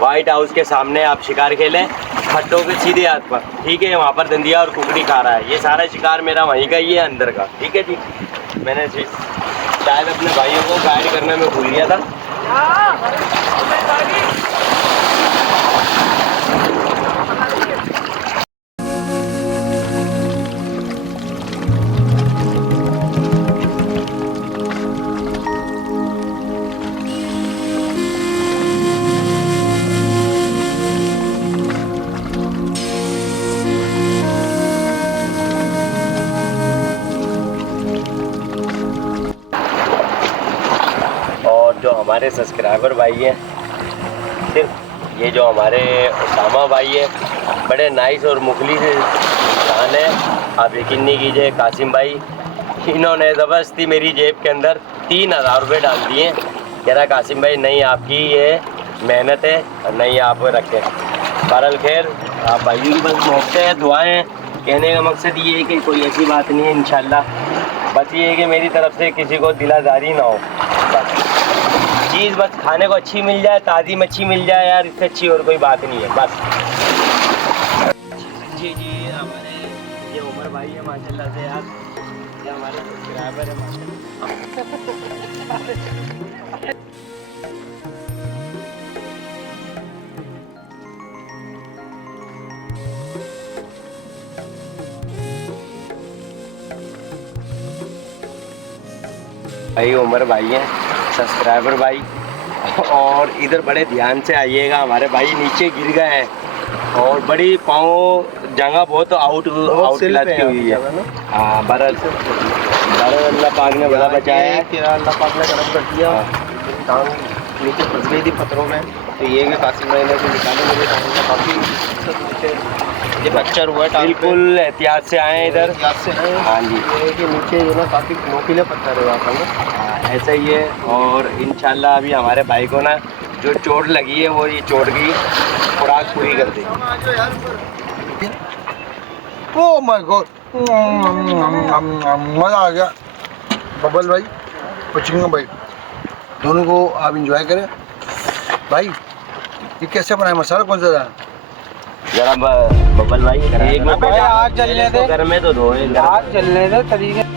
White house के सामने आप शिकार खेलें, खड्डों के सीधे हाथ पर, ठीक है। वहाँ पर दंदिया और कुकड़ी खा रहा है। ये सारा शिकार मेरा वहीं का ही है, अंदर का, ठीक है जी। मैंने शायद अपने भाइयों को गाइड करने में भूल गया था। और जो हमारे सब्सक्राइबर भाई हैं, सिर्फ ये जो हमारे उसामा भाई है, बड़े नाइस और मुखलिस इंसान है। आप यकीन नहीं कीजिए कासिम भाई, इन्होंने ज़बरदस्ती मेरी जेब के अंदर 3000 रुपये डाल दिए। कह रहा कासिम भाई नहीं आपकी ये मेहनत है, नहीं आप रखें। बहरहाल खैर, आप भाइयों की बस मोहब्बत है, दुआएं। कहने का मकसद ये है कि कोई ऐसी बात नहीं है, इंशाल्लाह। बस ये है कि मेरी तरफ से किसी को दिलाजारी ना हो, बस चीज़ बस खाने को अच्छी मिल जाए, ताज़ी मच्छी मिल जाए यार, इससे अच्छी और कोई बात नहीं है बस। जी जी, हमारे ये उमर भाई है माशाल्लाह से यार, ये हमारे सब्सक्राइबर है माशाल्लाह। भाई उमर भाई हैं, सब्सक्राइबर भाई। और इधर बड़े ध्यान से आइएगा, हमारे भाई नीचे गिर गए हैं और बड़ी पाँव जगह बहुत आउट लगी हुई है। हाँ, बहरहाल अल्लाह पाक ने बड़ा बचाया है कि अल्लाह पाक ने करम कर दिया। टांग नीचे फंस गई थी पत्थरों में, तो ये कि कासिम भाई ने निकाले मेरे टांग का काफ़ी ये फ्रैक्चर हुआ है। बिल्कुल एहतियात से आए हैं इधर, एहतियात से आए। हाँ जी, ये कि नीचे जो ना काफ़ी नोकीले पत्थर है वहाँ पर ना, ऐसा ही है। और इंशाल्लाह अभी हमारे भाई को ना जो चोट लगी है वो ये चोट की खुराक पूरी कर देगी। ओह माय गॉड, मज़ा आ गया। बबल भाई और चिंगम भाई दोनों को आप इंजॉय करें। भाई ये कैसे बनाया, मसाला कौन सा था? जरा बबल भाई एक मिनट, आग जलने दे, घर में तो धो, आग जलने दे तरीके।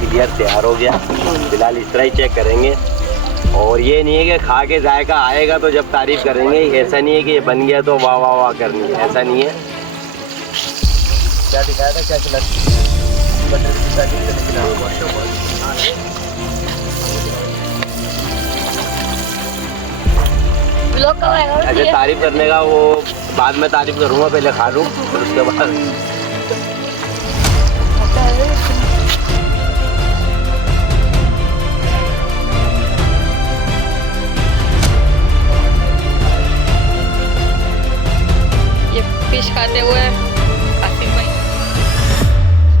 क्लियर तैयार हो गया। फिलहाल इस तरह ही चेक करेंगे। और ये नहीं है कि खा के जायका आएगा तो जब तारीफ़ करेंगे, ऐसा नहीं है कि ये बन गया तो वाह वाह वाह करनी है, ऐसा नहीं है। क्या दिखाया था, क्या खिला अच्छा तारीफ़ करने का वो बाद में तारीफ़ करूँगा, पहले खा लूँ फिर उसके बाद। ये फिश खाते हुए कासिम भाई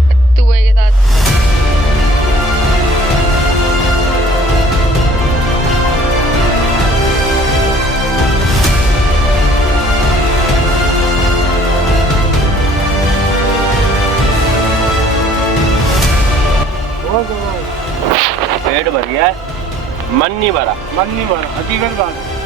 कट्टू भाई के साथ। गया है, मन नहीं भरा। मन नहीं भरा, हकीकत बात है।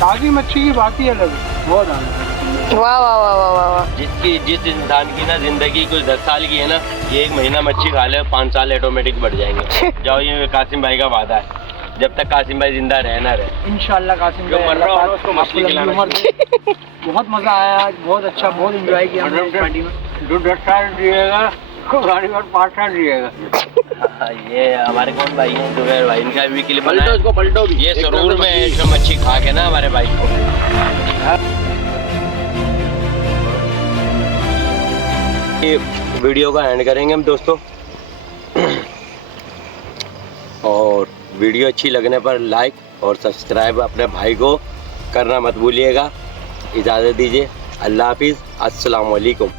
ताज़ी मच्छी की बात ही अलग है, बहुत आनंद। वाह वाह वाह वाह वाह वाह। जिस इंसान की ना जिंदगी कुछ 10 साल की है ना, ये 1 महीना मच्छी खा ले 5 साल ऑटोमेटिक बढ़ जाएंगे। जाओ, ये कासिम भाई का वादा है, जब तक कासिम भाई जिंदा रहना रहे। इंशाल्लाह कासिम जो भाई, मर रहा अल्लाह होगा पाक उसको मछली आपको खिलाना लंबी उम्र दे। बहुत मजा आया आज, बहुत अच्छा, बहुत एंजॉय किया हमने इस पार्टी में। जो 10 साल जिएगा उसको गाड़ी पर 5 साल जिएगा। ये हमारे कौन भाई हैं, जुबैर भाई, इनका भी क्लिप बनाया। इसको पलटो भी, ये सरूर में है, इसमें मच्छी खा के ना हमारे भाई को। ये वीडियो का एंड करेंगे हम दोस्तों, और वीडियो अच्छी लगने पर लाइक और सब्सक्राइब अपने भाई को करना मत भूलिएगा। इजाज़त दीजिए, अल्लाह हाफिज़, अस्सलाम वालेकुम।